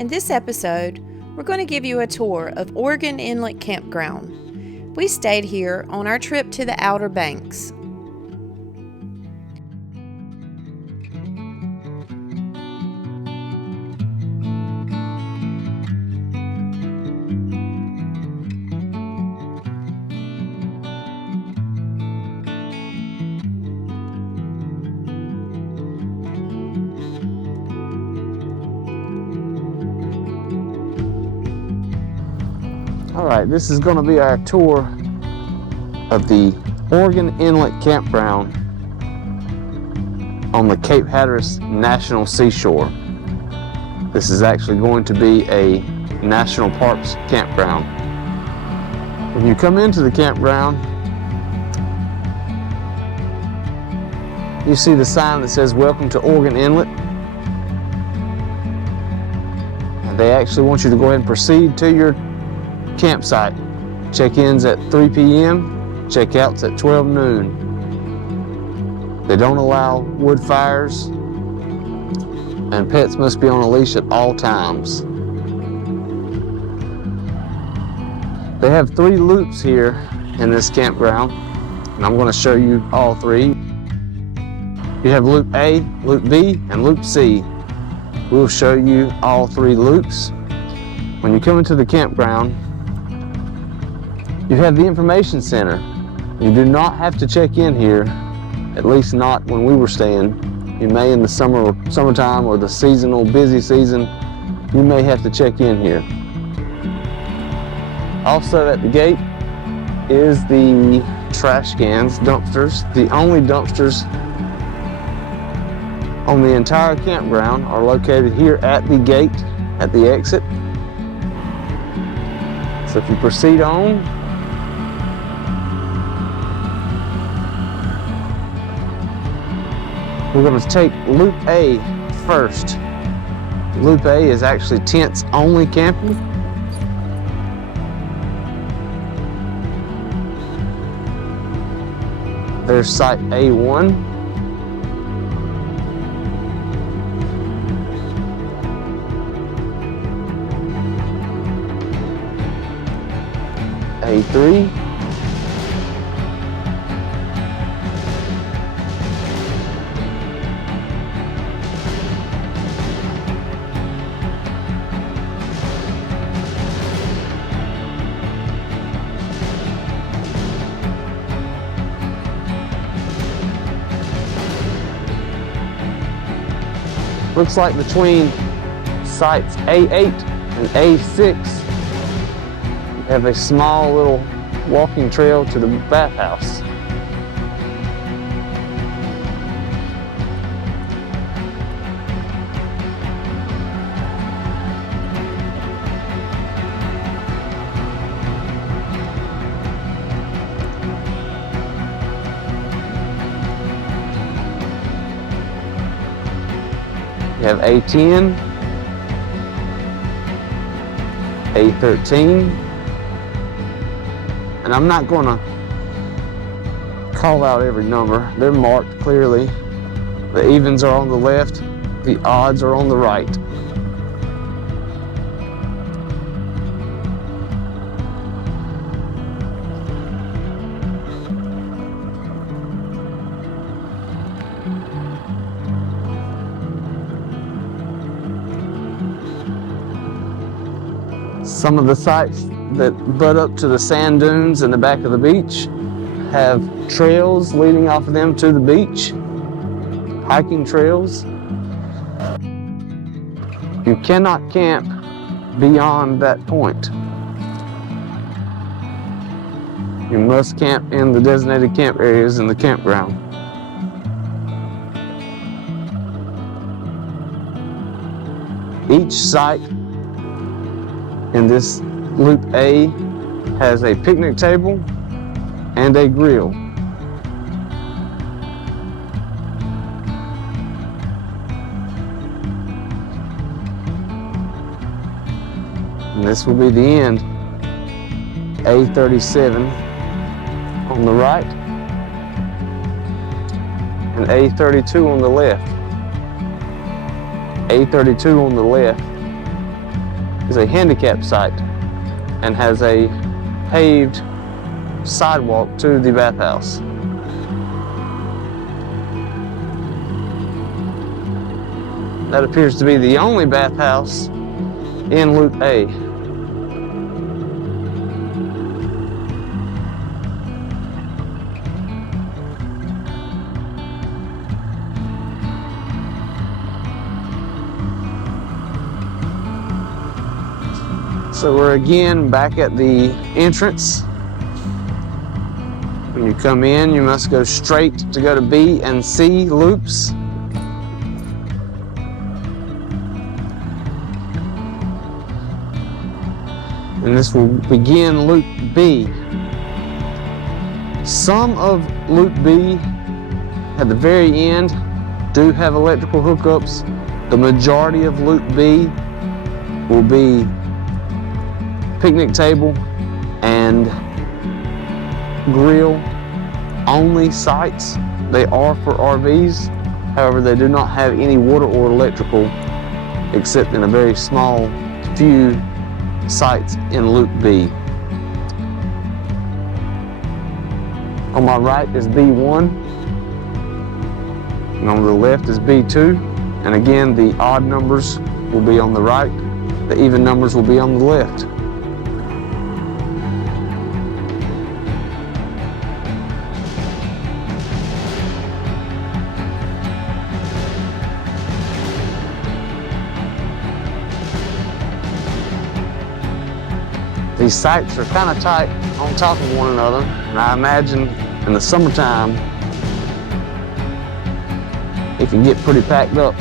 In this episode, we're going to give you a tour of Oregon Inlet Campground. We stayed here on our trip to the Outer Banks. Alright, this is going to be our tour of the Oregon Inlet Campground on the Cape Hatteras National Seashore. This is actually going to be a national parks campground. When you come into the campground, you see the sign that says "Welcome to Oregon Inlet." And they actually want you to go ahead and proceed to your campsite. Check-ins at 3 p.m., check-outs at 12 noon. They don't allow wood fires, and pets must be on a leash at all times. They have 3 loops here in this campground, and I'm going to show you all 3. You have Loop A, Loop B, and Loop C. We'll show you all 3 loops. When you come into the campground, you have the information center. You do not have to check in here, at least not when we were staying. You may in the summertime or the seasonal busy season, you may have to check in here. Also at the gate is the trash cans, dumpsters. The only dumpsters on the entire campground are located here at the gate, at the exit. So if you proceed on, we're going to take Loop A first. Loop A is actually tents only camping. There's site A1. A3. Looks like between sites A8 and A6, you have a small little walking trail to the bathhouse. You have A10, A13, and I'm not going to call out every number. They're marked clearly. The evens are on the left, the odds are on the right. Some of the sites that butt up to the sand dunes in the back of the beach have trails leading off of them to the beach, hiking trails. You cannot camp beyond that point. You must camp in the designated camp areas in the campground. Each site in this Loop A has a picnic table and a grill. And this will be the end. A37 on the right and A32 on the left. A32 on the left is a handicap site and has a paved sidewalk to the bathhouse. That appears to be the only bathhouse in Loop A. So we're again back at the entrance. When you come in, you must go straight to go to B and C loops. And this will begin Loop B. Some of Loop B at the very end do have electrical hookups. The majority of Loop B will be picnic table and grill only sites. They are for RVs. However, they do not have any water or electrical except in a very small few sites in Loop B. On my right is B1, and on the left is B2. And again, the odd numbers will be on the right, the even numbers will be on the left. These sites are kind of tight on top of one another, and I imagine in the summertime it can get pretty packed up.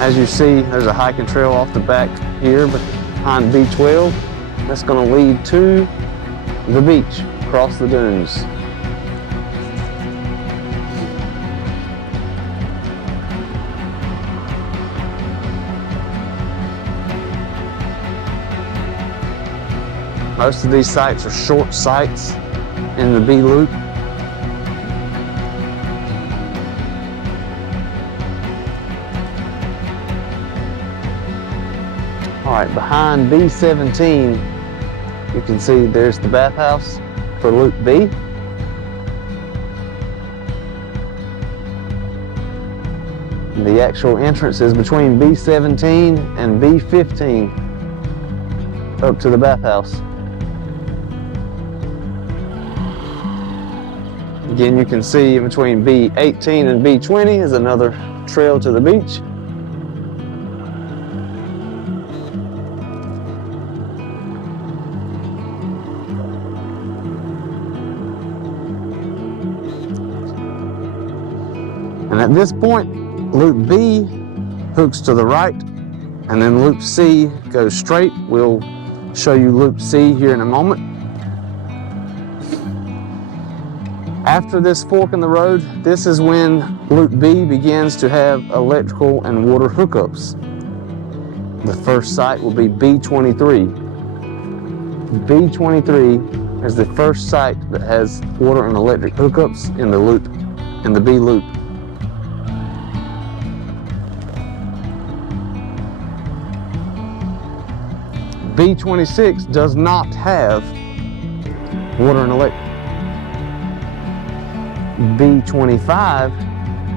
As you see, there's a hiking trail off the back here behind B12. That's going to lead to the beach across the dunes. Most of these sites are short sites in the B loop. All right, behind B17, you can see there's the bathhouse for Loop B. The actual entrance is between B17 and B15 up to the bathhouse. Again, you can see in between B18 and B20 is another trail to the beach. And at this point, Loop B hooks to the right, and then Loop C goes straight. We'll show you Loop C here in a moment. After this fork in the road, this is when Loop B begins to have electrical and water hookups. The first site will be B23. B23 is the first site that has water and electric hookups in the loop, in the B loop. B26 does not have water and electric. B25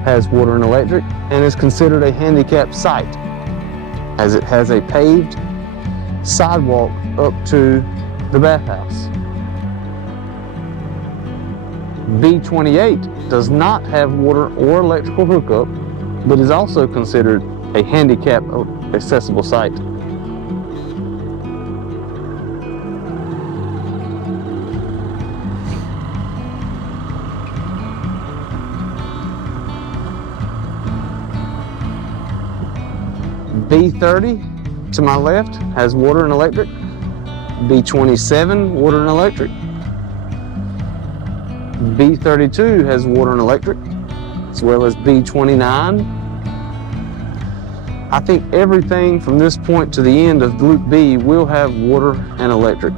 has water and electric and is considered a handicapped site as it has a paved sidewalk up to the bathhouse. B28 does not have water or electrical hookup, but is also considered a handicap accessible site. B30 to my left has water and electric. B27, water and electric. B32 has water and electric, as well as B29. I think everything from this point to the end of Loop B will have water and electric.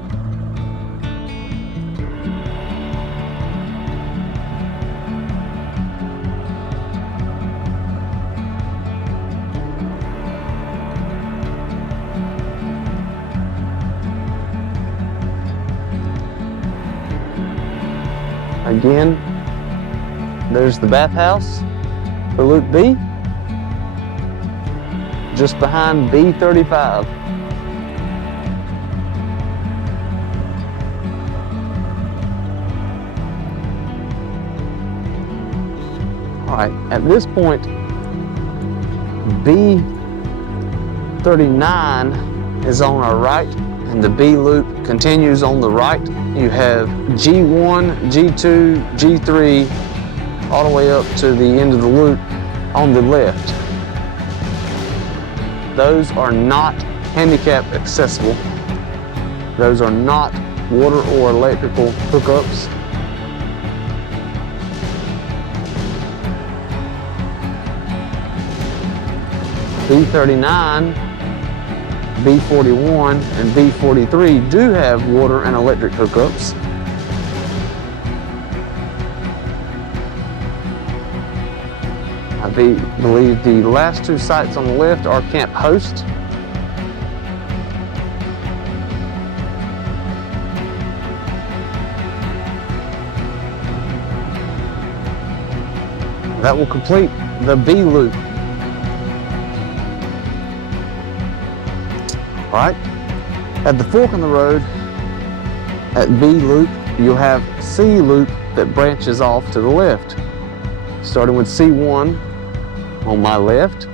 Again, there's the bathhouse for Loop B, just behind B35. All right, at this point, B39 is on our right, and the B loop continues on the right. You have G1, G2, G3, all the way up to the end of the loop on the left. Those are not handicap accessible. Those are not water or electrical hookups. B39, B41, and B43 do have water and electric hookups. I believe the last two sites on the left are Camp Host. That will complete the B loop. All right, at the fork in the road, at B loop, you'll have C loop that branches off to the left. Starting with C1 on my left.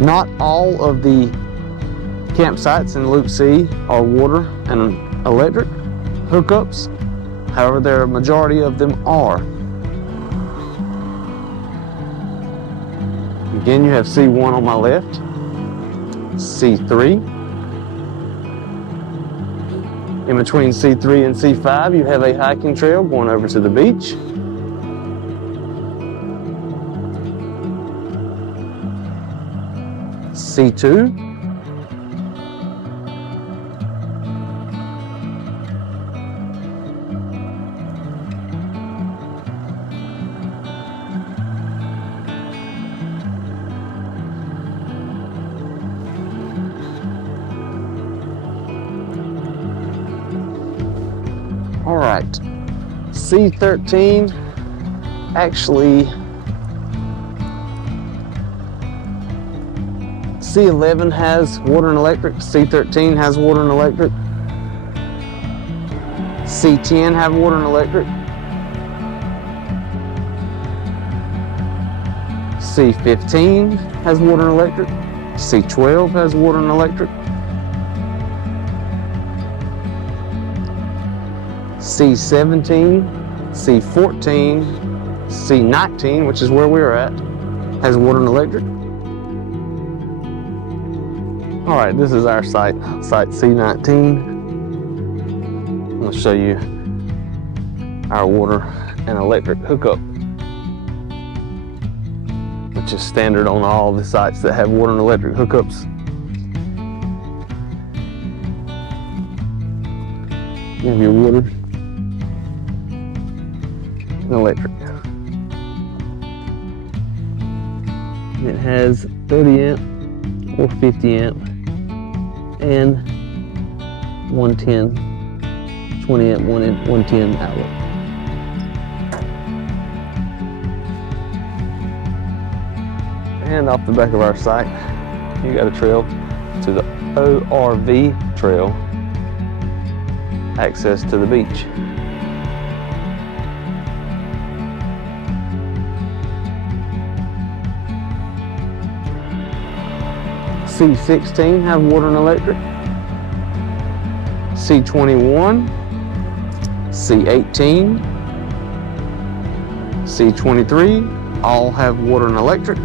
Not all of the campsites in Loop C are water and electric hookups. However, the majority of them are. Again, you have C1 on my left. C3. In between C3 and C5, you have a hiking trail going over to the beach. C2. All right, C13 actually, C11 has water and electric, C13 has water and electric, C10 have water and electric, C15 has water and electric, C12 has water and electric, C17, C14, C19, which is where we're at, has water and electric. All right, this is our site, site C19. I'm gonna show you our water and electric hookup, which is standard on all the sites that have water and electric hookups. You have your water and electric. It has 30 amp or 50 amp and 110, 20 amp, 110 outlet. And off the back of our site, you got a trail to the ORV trail, access to the beach. C16 have water and electric. C21, C18, C23 all have water and electric.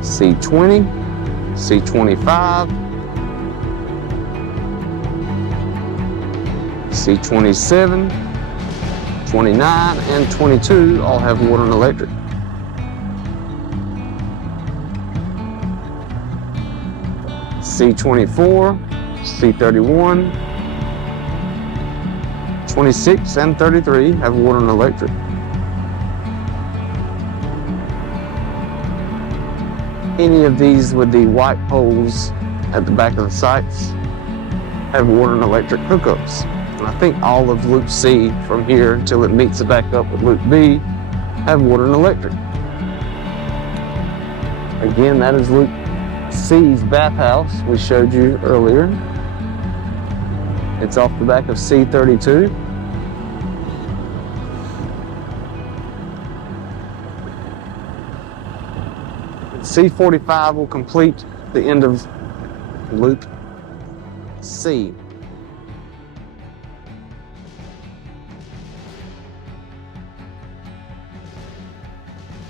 C20, C25, C27, 29, and 22 all have water and electric. C24, C31, 26, and 33 have water and electric. Any of these with the white poles at the back of the sites have water and electric hookups. And I think all of Loop C from here until it meets it back up with Loop B have water and electric. Again, that is Loop C's bathhouse we showed you earlier. It's off the back of C32. C45 will complete the end of Loop C.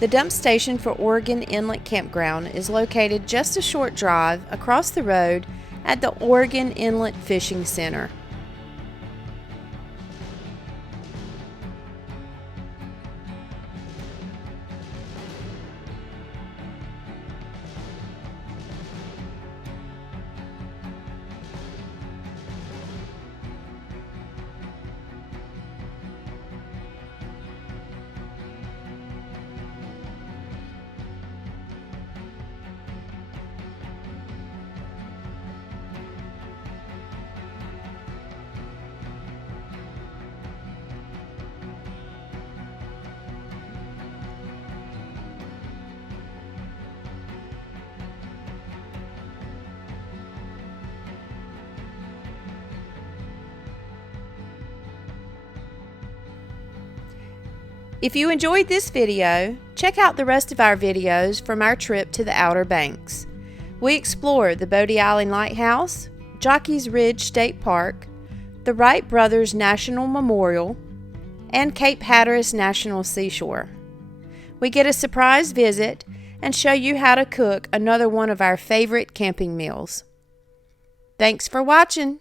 The dump station for Oregon Inlet Campground is located just a short drive across the road at the Oregon Inlet Fishing Center. If you enjoyed this video, check out the rest of our videos from our trip to the Outer Banks. We explore the Bodie Island Lighthouse, Jockey's Ridge State Park, the Wright Brothers National Memorial, and Cape Hatteras National Seashore. We get a surprise visit and show you how to cook another one of our favorite camping meals. Thanks for watching!